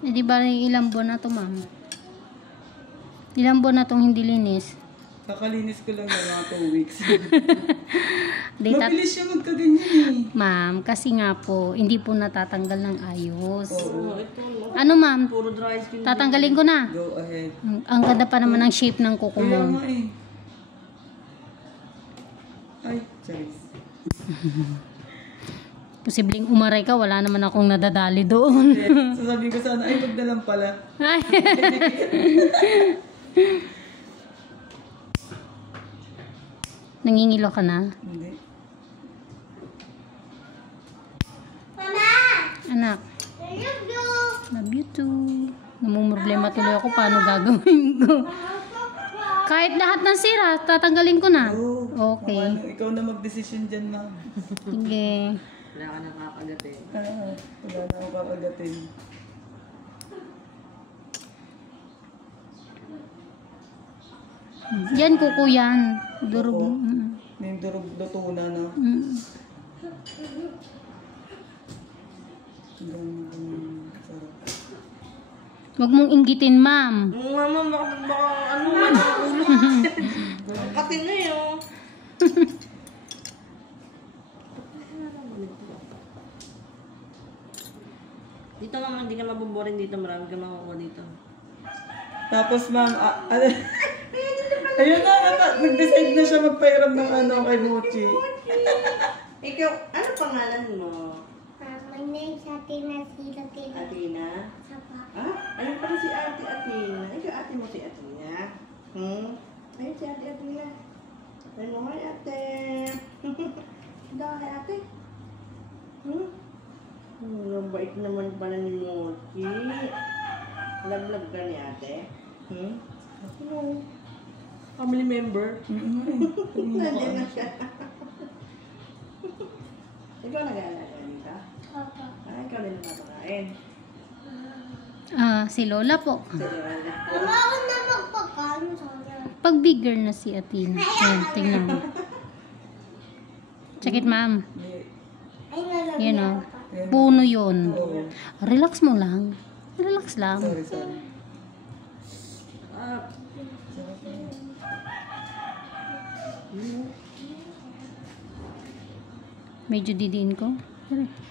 Eh, di ba ilang buwan na to, ma'am? Ilang buwan na tong hindi linis? Kakalinis ko lang na mga 2 weeks. Data, Mabilis siya magkaganyan eh. ma'am, kasi nga po, hindi po natatanggal ng ayos. Oo. Ano, ma'am? Puro dry skin. Tatanggalin ko na. Go ahead. Ang ganda pa naman ng shape ng kuko Kaya mo. nga eh. Ay, Charis. Posibleng umaray ka, wala naman akong nadadali doon. Sasabihin ko sana, ay, wag na lang pala. Ay. Nangingilo ka na? Hindi. Anak. Love you too. Namumroblema tuloy ako paano gagawin ko. Kahit lahat ng sira, tatanggalin ko na. Okay. Ano, ikaw na mag-decision dyan, ma'am. Sige. Wala ka nakakagatin. Wala na akong kakagatin. Yan, kuko yan. Durog. Oo. May durog luto na na. Sarap. Huwag mong inggitin, ma'am. Mama, baka ano man ang ulo. Katin na yun. Dito naman, hindi ka mabuborin dito. Marami ka makukuha dito. Tapos, ma'am, ayun na, nag-decide na siya magpairam ng ano kay Mochi. Ikaw, ano pangalan mo? My name is Athena Sila Tina. Athena? Sapa. Ah, ano pala si Ate Athena? Ikaw, ate mo si Athena? Ayun si Ate Athena. Ayun mo, hi ate. Dahil ate. Ang bait naman pala ni Mochi. Laglag ka ni ate. Family member. Nandiyan na siya. Ikaw nag-aalaga dito? Papa. Ah, ikaw din nakapakain. Si Lola po. Si Lola. Mama, ako na magpakaano sa kanya. Pag bigger na si Athena. Ayan, tingnan mo. Check it, ma'am. Ay, nalagyan Yan o. pa. Puno yun. Oo. Relax mo lang. Relax lang. Sorry. Ah, Medyo didiin ko.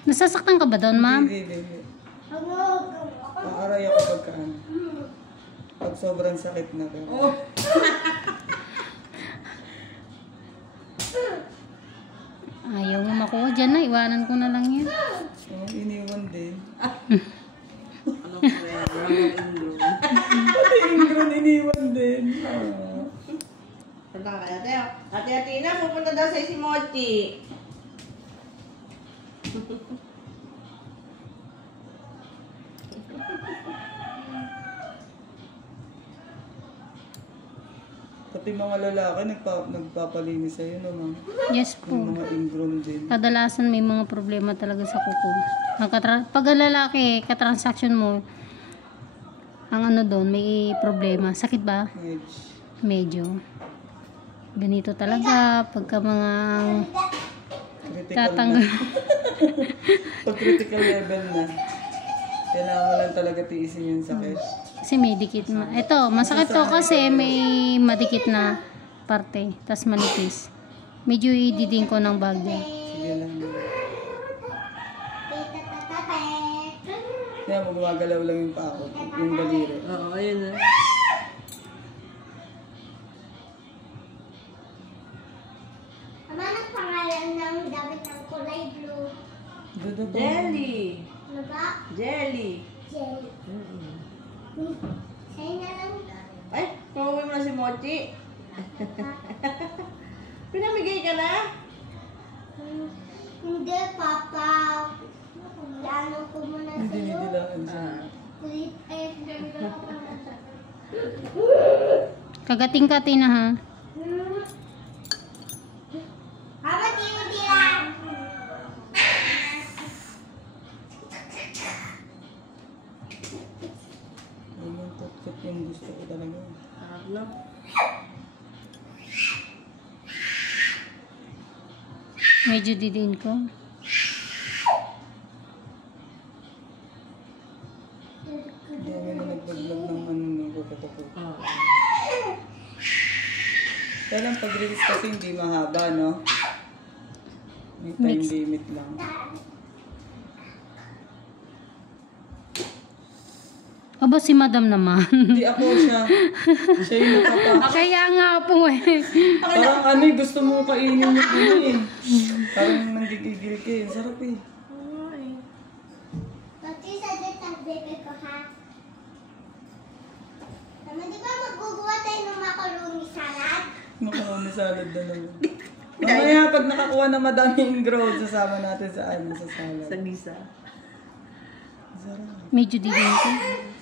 Nasasaktan ka ba doon, ma'am? Hindi. Ako, Paaray ako pagkaan. Pag sobrang sakit na ka. oh. Ayaw mo makuha dyan na. Iwanan ko na lang yan. Oh, iniwan din. Ano ko yan? Walang ingro. Pati Ingron iniwan din. Punta ka kaya, Teo. Ate Athena, pupunta daw sa si Mochi. Pati mga lalaki nagpapalinis sa'yo naman. Yes po. Yung mga Ingron din. Kadalasan may mga problema talaga sa kuko. Pag lalaki, katransaction mo, ang ano doon, may problema. Sakit ba? Edge. Medyo. Ganito talaga. Pagka mga Critical tatanggal. na. Pag critical level na, kailangan mo lang talaga tiisin yung sakit. Kasi may dikit. Ito, masakit to kasi may madikit na parte. Tas manipis. Medyo ididin ko ng bagyo. Sige lang. tita, tatate. Kaya mo gumagalaw lang yung pako, yung daliri. Oo, ayun na. Ama, anong pangalan ng damit ng kulay blue? Dodo ba? Jelly. Ano ba? Jelly. Jelly. Sa'yo na lang. Ay, pauwi mo na si Mochi. Pinamigay ka na? Hindi, Papa. Plano ko muna Hindi sa'yo. dinidilaan siya. Ulit, ganda ko muna sa... Kagating-kati na ha. Papa, di mo diyan. Ayun, tuktok yung gusto ko talaga. Sarap na. Medyo didin ko. Hindi kami na nag-vlog ng ano ng kuko-kuko. Oo. Kaya lang pag-release kasi hindi mahaba, no? May time limit lang. Aba si madam naman. Hindi ako siya. Siya yung nakapa. Kaya nga po eh. Parang ano eh, gusto mo kainin yung ano eh. Parang nanggigigil ka eh. Sarap eh. Pati sa detang bebe ko ha. Tama, di ba maggugawa tayo ng macaroni salad? Macaroni salad na naman. Mamaya pag nakakuha na madaming growth, sasama natin sa ano, sa salad. Sa gisa. Sarap. Medyo digin ko.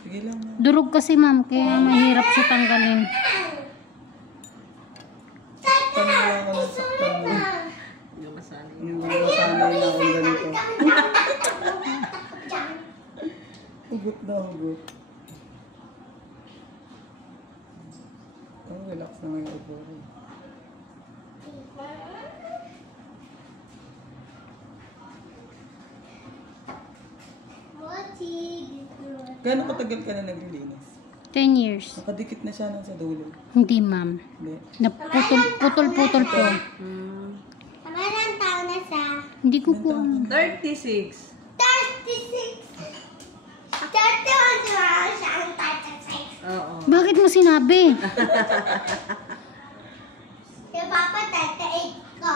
Sige lang. Ma. Durog kasi ma'am, kaya mahirap siya tanggalin. Saktan mo lang ako ng saktan mo. Yung masali. Hindi mo masanay na akong ganito. Hugot na hugot. Oh, relax na ngayon upo ko. Gano'ng katagal ka na naglilinis? 10 years. Nakadikit na siya nang sa dulo. Hindi ma'am. Hindi. Naputol-putol po. Tama na ang tao na sa Hindi ko po. 36. 36. 31 tomorrow siya ang 36. Oo. Bakit mo sinabi? Yung papa 38 ko.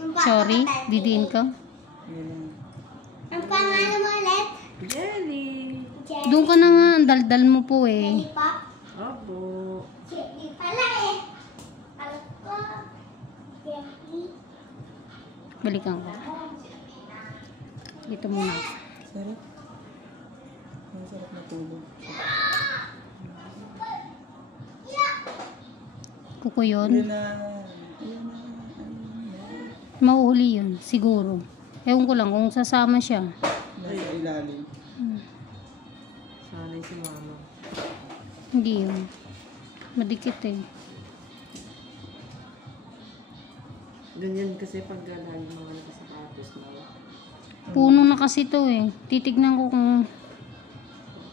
Yung papa Sorry, 38. didiin ko. Yun. Ang pangalan mo ulit? Jelly. Jelly. Doon ka na nga, ang daldal mo po eh. Jelly pop? Opo. Jelly pala eh. Alam ko. Jelly. Balikan ko. Dito muna. Sarap. Ang sarap na tulog. Kuko yun. Yun na. Mauhuli yun, siguro. Ewan ko lang kung sasama siya. Nasa ilalim. Sanay si mama. Hindi yun. Madikit eh. Ganyan kasi pag lagi mga nakasapatos na. Puno na kasi to eh. Titignan ko kung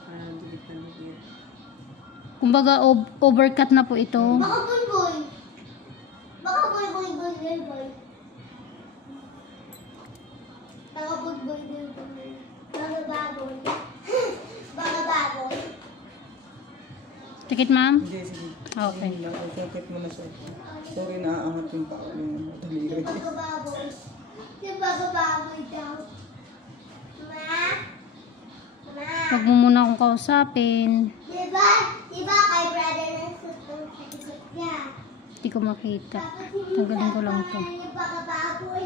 Parang dikit na dikit. kumbaga overcut na po ito. Baka boy. Baka boy. Baka boy. Baka baboy. Baka baboy. Tikit ma'am? Hindi, sige. Okay. Sige lang. Sakit mo na siya. Sorry, naaangat yung paa yung daliri. Baka baboy. Yung baka baboy daw. Ma? Huwag mo muna akong kausapin. Diba kay brother na sutong sagot niya? Hindi ko makita. Tapos hindi Tanggalin ko lang to. yung baka baboy.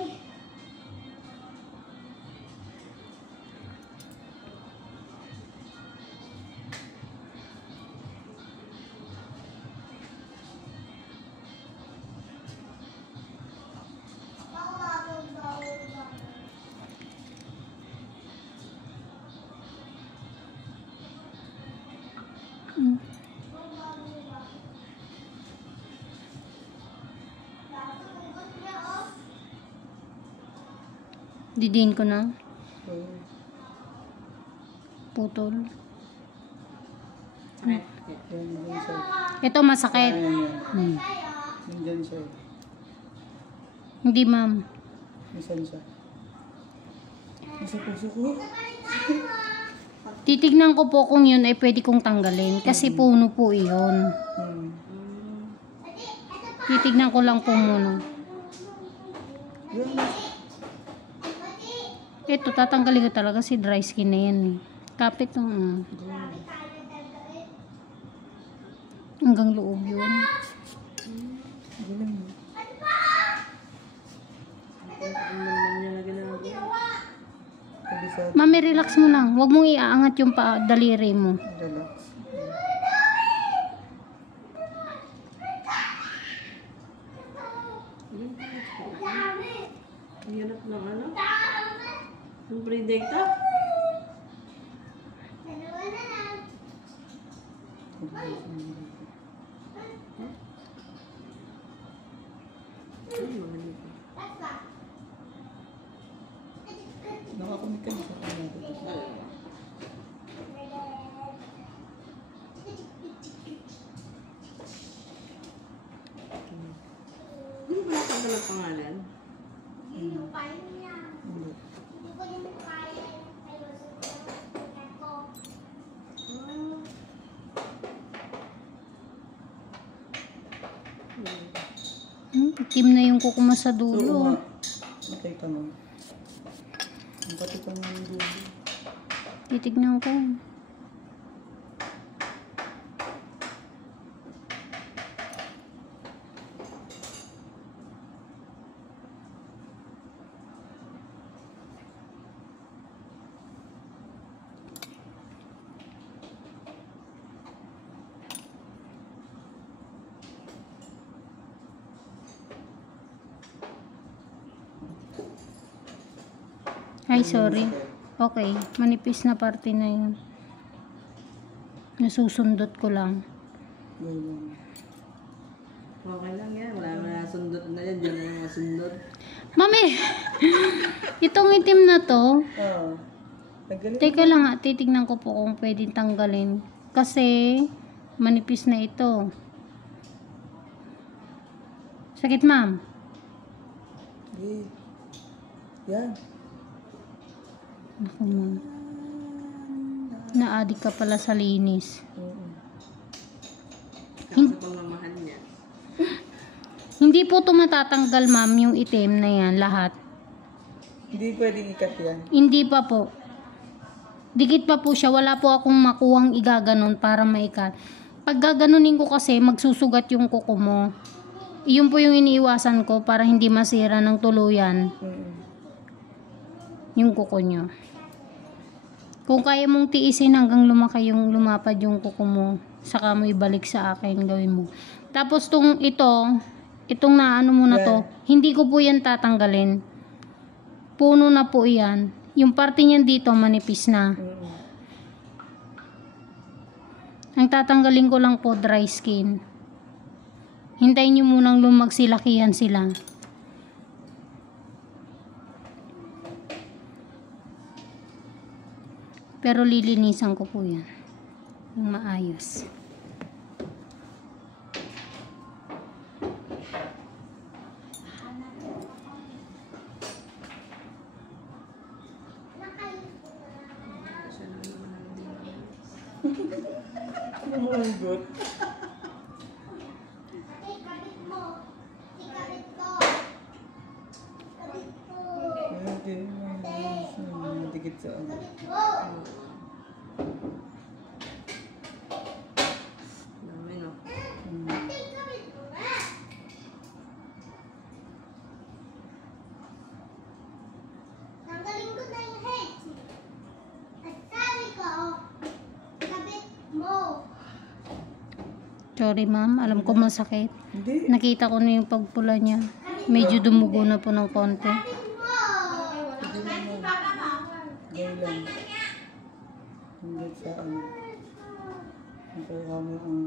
Mm. Didiin ko na. Oo. Putol. Sakit. Yan, yan siya. Ito masakit. Yan, yan. Hmm. Nandyan siya. Hindi ma'am. Nasaan siya? Nasa puso ko. Titignan ko po kung yun ay pwede kong tanggalin. Kasi puno po iyon. Titignan ko lang po muna. Yan. Ito, tatanggalin ko talaga si dry skin na yan eh. Kapit ng hanggang loob yun. Galing. Ang naman niya na ginagawa. Kabisado. Mami, relax mo lang. Huwag mong iaangat yung daliri mo. Relax. Ang hirap ng ano? Yung pre-data? Dalawa na lang. Ay, mga dito. Nakakamit ka na sa kanya. ka ng pangalan? Hindi ko kaya. Hindi. Hindi ko yung kaya. Ayusin ko yung pagkat ko. Itim na yung kuko mo sa Oo dulo. nga. Nakita mo. Ang pati pa mo yung dulo. Titignan ko. Ay, sorry. Okay, manipis na parte na yun. Nasusundot ko lang. Ganyan. Okay lang yan. Wala na sundot na yan. Diyan na yung sundot. Mami! Itong itim na to, Oo. Nagaling. teka lang ha, titignan ko po kung pwedeng tanggalin. Kasi, manipis na ito. Sakit, ma'am? Sige. Yan. Naku, ma'am. Na-addict ka pala sa linis. Oo. Sa pagmamahal niya. Hindi po ito matatanggal, ma'am, yung itim na yan, lahat. Hindi pwedeng ikat yan. Hindi pa po. Dikit pa po siya. Wala po akong makuhang igaganon para maikat. Pag gaganunin ko kasi, magsusugat yung kuko mo. Iyon po yung iniiwasan ko para hindi masira ng tuluyan yung kuko nyo. Kung kaya mong tiisin hanggang lumapad yung kuko mo, saka mo ibalik sa akin, gawin mo. Tapos itong naano mo na to, hindi ko po yan tatanggalin. Puno na po yan. Yung parte niyan dito, manipis na. Ang tatanggalin ko lang po, dry skin. Hintayin nyo munang lumagsilakihan sila. Pero lilinisan ko po yan. Yung maayos. Lumunggot. Ate, kabit mo. Ikabit ko. Kabit ko. Ayun din. Dikit sa ano. Kabit mo. Dami, no? Ate, kabit mo na. Tanggalin ko na yung head. At sabi ko, kabit mo. Sorry ma'am, alam ko masakit. Hindi. Nakita ko na yung pagpula niya. Medyo dumugo na po ng konti. Kabit mo. Ganyan lang. Hanggang sa ano. Hanggang kami ang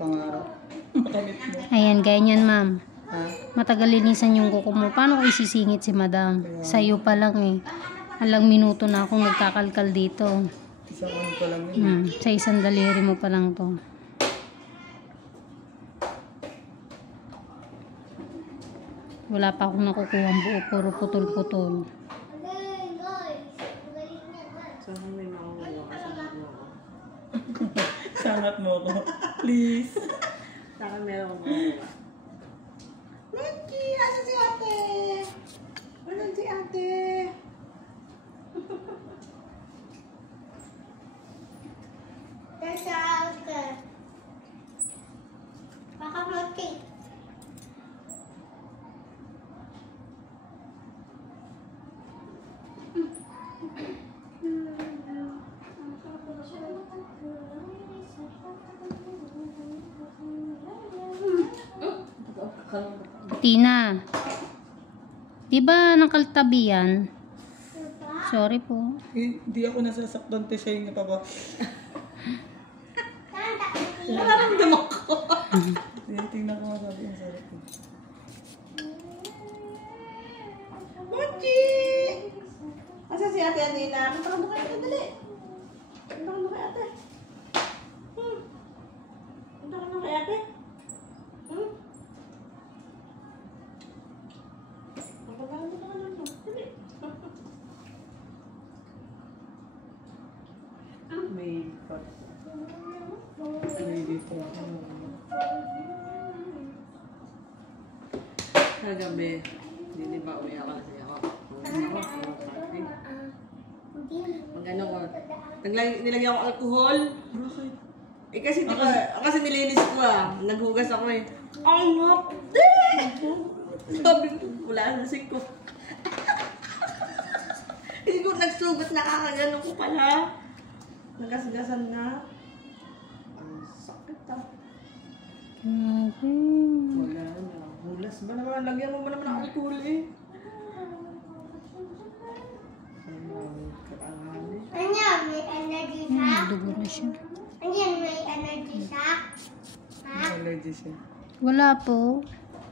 pangarap. Makamit mo. Ayan, ganyan ma'am. Ha? Matagal linisan yung kuko mo. Paano ko isisingit si madam? Sa'yo pa lang eh. Alang minuto na akong nagkakalkal dito. Isang ano pa lang yun. Sa isang daliri mo pa lang to. Wala pa akong nakukuha ang buo. Puro putol-putol. Again, guys. Magaling niya, guys. So, kung may makukuha ka sa mga ako. Sangat mo ako. Please. Sa akin meron akong makukuha. Lucky! Asa si ate? Walang si ate. There's out there. Baka floating. Tina. Di ba nakaltabi yan? Sorry po. Hindi ako nasasaktan. Siya yung napapa. Nararamdam ako. Tingnan ko nga sabi. Ang sarap. Lucky! Asa si ate Adina? Punta ka mo kayo. Dali. Punta ka mo kay ate. Punta ka mo kay ate. May pot. May dito. Kagabi, hindi ba umiyak ka kasi ako? Pag ano ko, nilagyan ko alcohol. Bakit? Eh kasi di ba, kasi nilinis ko naghugas ako eh. Ang sabi ko, wala na ko. Hindi ko nagsugat, nakakagano ko pala. Nagasgasan na. Ang sakit Wala na. Hulas ba naman? Lagyan mo ba naman ang alcohol eh? Anya, may energy sack? Dugo na siya. Anya, may energy sack? Ha? May allergy siya. Wala po.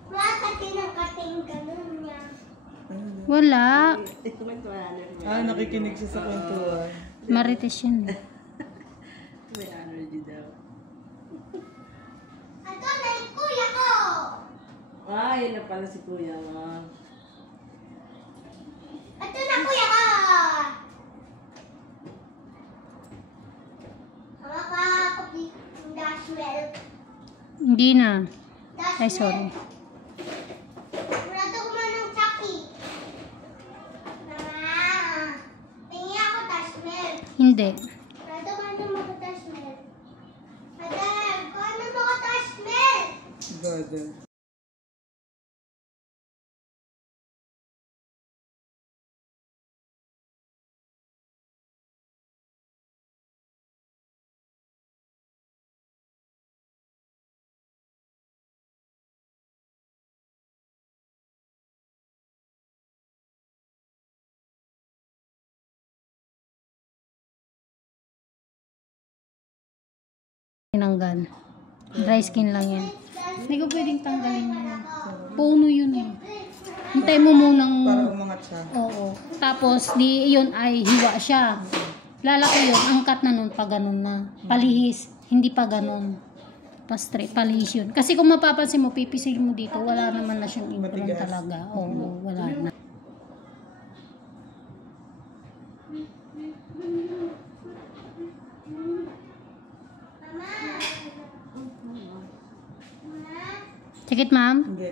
Bakit tinakating ganun niya? Wala. Ito man ito allergy. Nakikinig siya sa kwentuhan. Marites yun. May allergy daw. Ito na yung kuya ko! Yun na pala si kuya mo. Ito na kuya ko! Makakapi ng dash milk. Hindi na. Dash Ay, sorry. milk. Murado ko man ng Chucky. Mama, tingin ako dash milk. Hindi. Murado ko ano mga dash milk. Madam, kung ano mga dash milk? Gada. Tinanggal. Dry skin lang yan. Hindi ko pwedeng tanggalin yun. Puno yun eh. Hintay mo munang... Para umangat siya. Oo. Tapos, di yun ay hiwa siya. Lalaki yun, angkat na nun, pa ganun na. Palihis, hindi pa ganun. Straight, palihis yun. Kasi kung mapapansin mo, pipisil mo dito, wala naman na siyang implant Matigas. talaga. Oo, wala na. Sakit, ma'am? Hindi.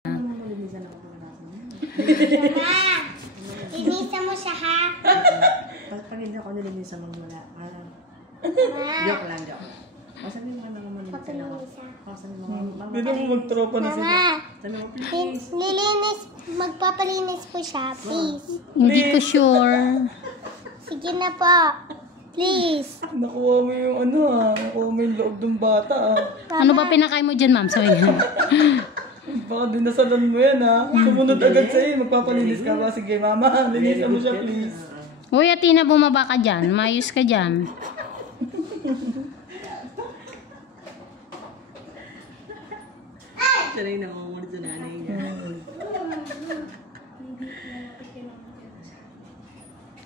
Mama, linisan mo siya ha? Pag hindi ako nilinisan magmula. Mama, Joke lang, joke. Sabi mo naman malinisan ako. papalinisan. Sabi mo, mama, Hindi mo magtropa na sila. Mama, sabi mo, please. magpapalinis po siya, please. Hindi ko sure. Sige na po. Please. Nakuha mo yung nakuha mo yung loob ng bata Ano ba pinakain mo dyan, ma'am? Sabi niya. Baka dinasalan mo yan Sumunod agad sa'yo, magpapalinis ka ba? Sige mama, linisan mo siya please. Uy, Atina, bumaba ka dyan. Mayos ka dyan. Siya na yung nakumunod sa nanay niya.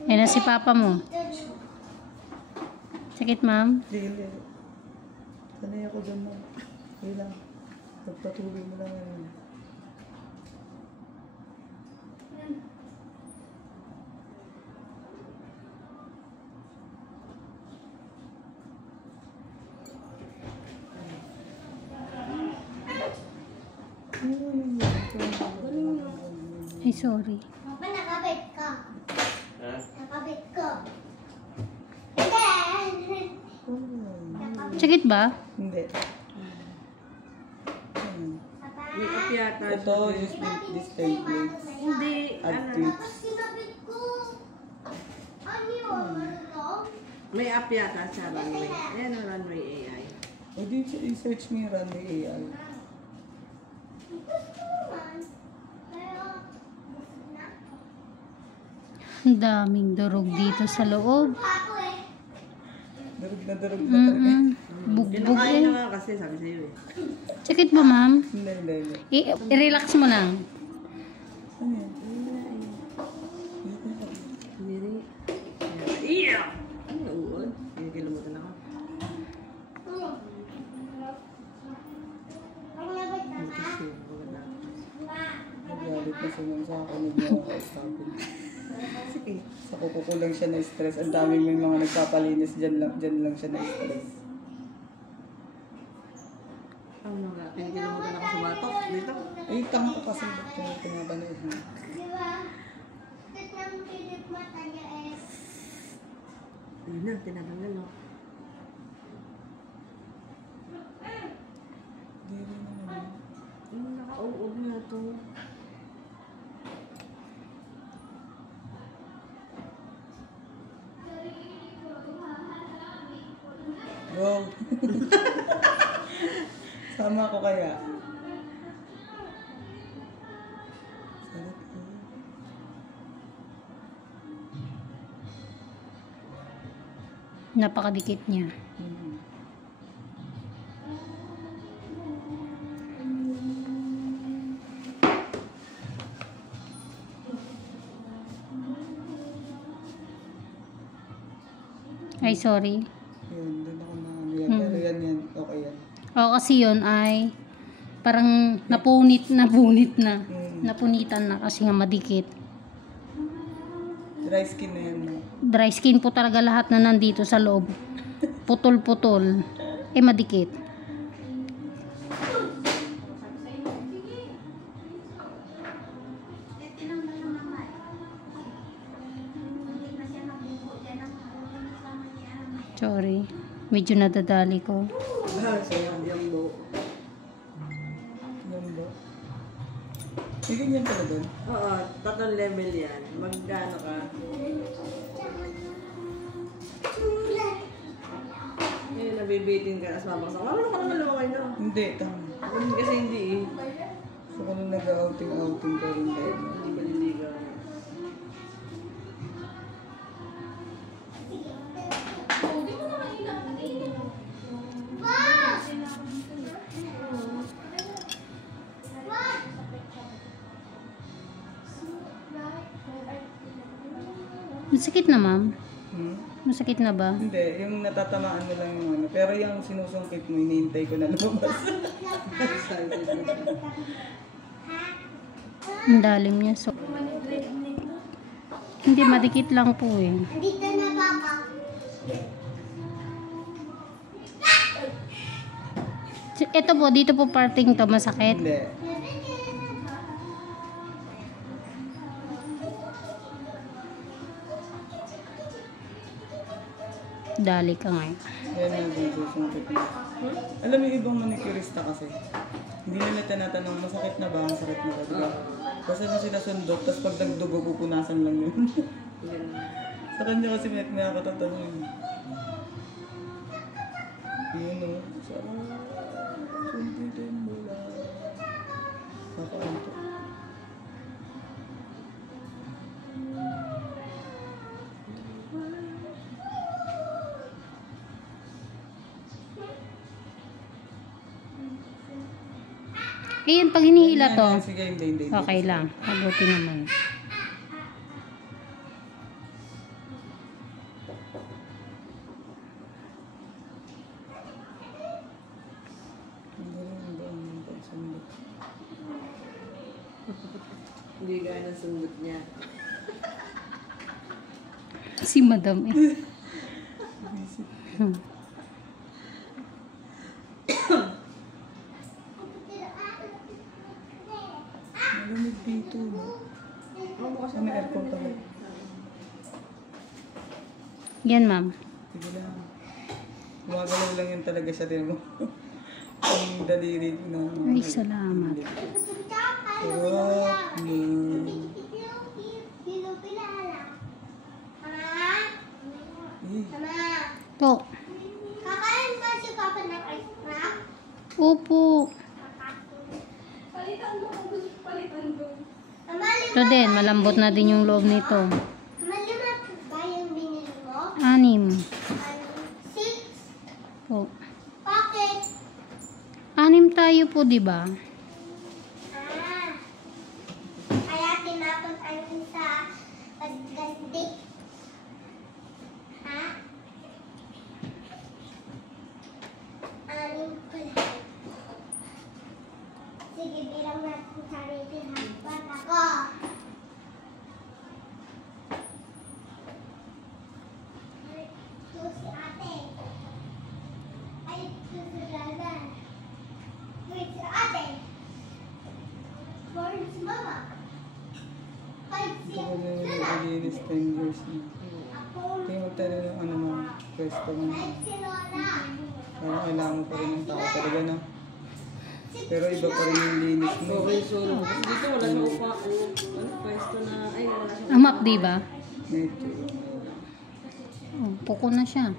Ayun na si papa mo. Sakit, ma'am? Hindi. Sanay ako dyan mo. Okay lang. Pagpatuloy mo lang yan. sorry. Papa, nakabit ka. Ha? Nakabit ko. Hindi. Sakit ba? Hindi. Papa. May apyata. Ito, use this template. Hindi. Add Ano? tweaks. Tapos kinabit ko. Ano yun? Ano? May apyata sa runway. Ayan ang runway AI. O di, i-search mo yung Runway AI. Gusto naman. Pero, gusto na. Ang daming durog dito sa loob. Ako eh. Durog na talaga. Bugbog Kinakain na eh. nga kasi sabi sa'yo eh. Sakit ba, ma'am? Hindi, hindi, hindi. I-relax mo lang. Ano yan? Hindi rin. Iya! Ano nauuod? Hindi kilamutan ako. Pag nabit ka ka, Kasi maganda. Nagalit na siya sa akin. Nagmamakausapin. Sige. Sa kuko ko lang siya na-stress. Ang daming may mga nagpapalinis. Dyan lang siya na-stress. Ano nga? Kinikilamutan ako sa batok. Dito. Ay, tanga ka kasi. Ba't yung pinapanood mo? di ba? Tit ng pinip mata niya eh. Ayun na, tinatanggal no. Hindi rin naman. Ano naka-uog na to. Go! Sama ko kaya. Sarap ko. Napakadikit niya. Mhm. Ay, sorry. Yun, doon ako na ano yan. Pero yan. Okay yan. O, kasi yun ay parang napunit na. Napunitan na kasi nga madikit. Dry skin na yan. No? Dry skin po talaga lahat na nandito sa loob. Putol-putol. Eh, madikit. Sorry. Medyo nadadali ko. So, yung buo. Yan ba? May ganyan pala doon. Oo, tatlong level yan. Magkano ka? Ngayon, nabibitin ka, tapos mabaksak. Marunong ka naman lumakay no? Hindi, tama. Hindi kasi hindi eh. So kung nag-outing ka rin tayo. Hindi ba hindi ka? Masakit na, ma'am? Hmm? Masakit na ba? Hindi, yung natatamaan mo lang yung ano. Pero yung sinusungkit mo, hinihintay ko na lumabas. Ang dalim niya. So, hindi, madikit lang po eh. Andito na baka. Ito po, dito po parting to masakit. Hindi. Dali ka nga. Yan yung sinusungkit mo. Alam mo yung ibang manicurista kasi, hindi nila tinatanong masakit na ba, masakit na ba, diba? Basta na sila sundot, tapos pag nagdugo, pupunasan lang yun. Sa kanya kasi may nakatatanong. Yun o. Sunditin mo lang. Nakaanto. Ayan, pag hinihila to, Sige, hindi. okay lang. Mabuti naman. Hindi gaya ng sundot niya. Si madam eh. Malamig dito, no? sa Ano aircon to? Yan, ma'am. Sige lang. Gumagalaw lang yan talaga siya din mo. Ang daliri na. Ay, salamat. Sarap na. To. Kakain ba si Papa ng ice cream? Opo. Ito din, malambot na din yung loob nito. Malima ba yung binili mo? 6. 6? Po. Bakit? 6 tayo po, di ba? Kaya tinapon tayo sa pagganti. Ha? 6 pala. Sige, bilang natin sarili. Hanggang ako. Ito si ate. Ay, ito si Gagan. Wait, si ate. Where's si mama? Ay, si Ito ko na yung Lola. malinis 10 years na. Ako. Kaya magtala ng ano mo, pwesto mo. Ay, si Lola. Kaya kailangan mo pa rin ng tao talaga na. Pero iba pa rin yung linis mo. Okay, so, kasi dito wala siya upa. Pwesto na, ay, wala siya. Amap, di ba? Medyo. Oh, puko na siya.